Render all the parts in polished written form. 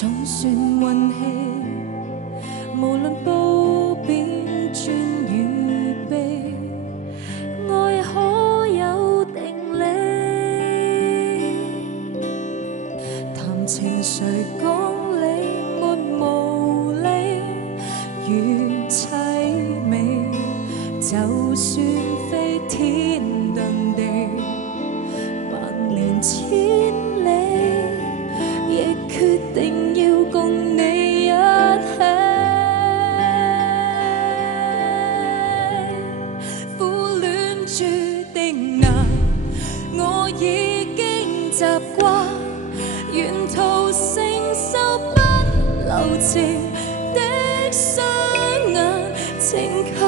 總算運氣，無論褒貶尊與卑，愛可有定理？談情誰講理沒無理，越凄美，就算飛天遁地，萬年千里，亦決定要共你一起。苦戀注定難，我已經習慣，沿途承受不留情的雙眼，請給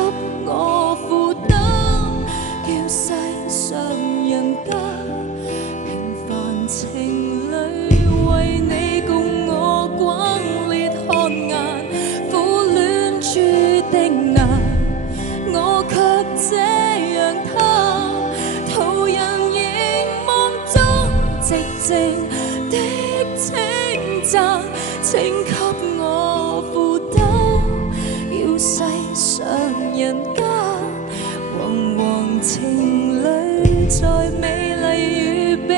我負擔，叫世上人間平凡情侶為你共我轟烈看顏。苦戀注定難，我卻這樣貪，途人凝望中寂靜的稱讚，請給我負擔，要世上人間惶惶情侶在美麗與悲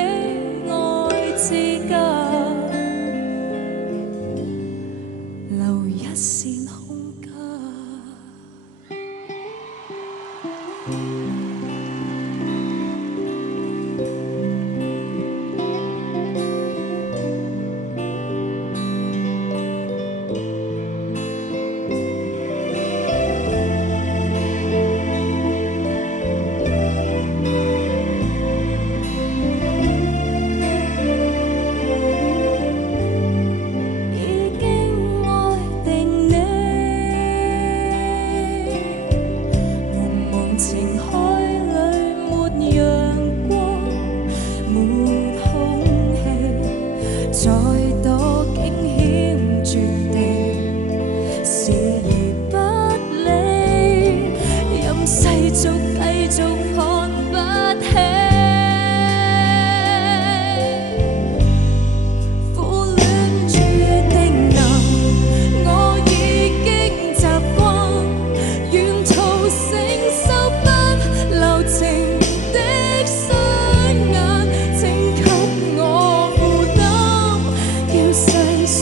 哀之間留一線空間。已經愛定你，茫茫情海裏沒陽光，沒空氣，再多驚險絕地，視而不理，任世俗繼續看不起。苦戀注定難，我已經習慣，沿途承受不留情的雙眼，請給我負擔，叫世上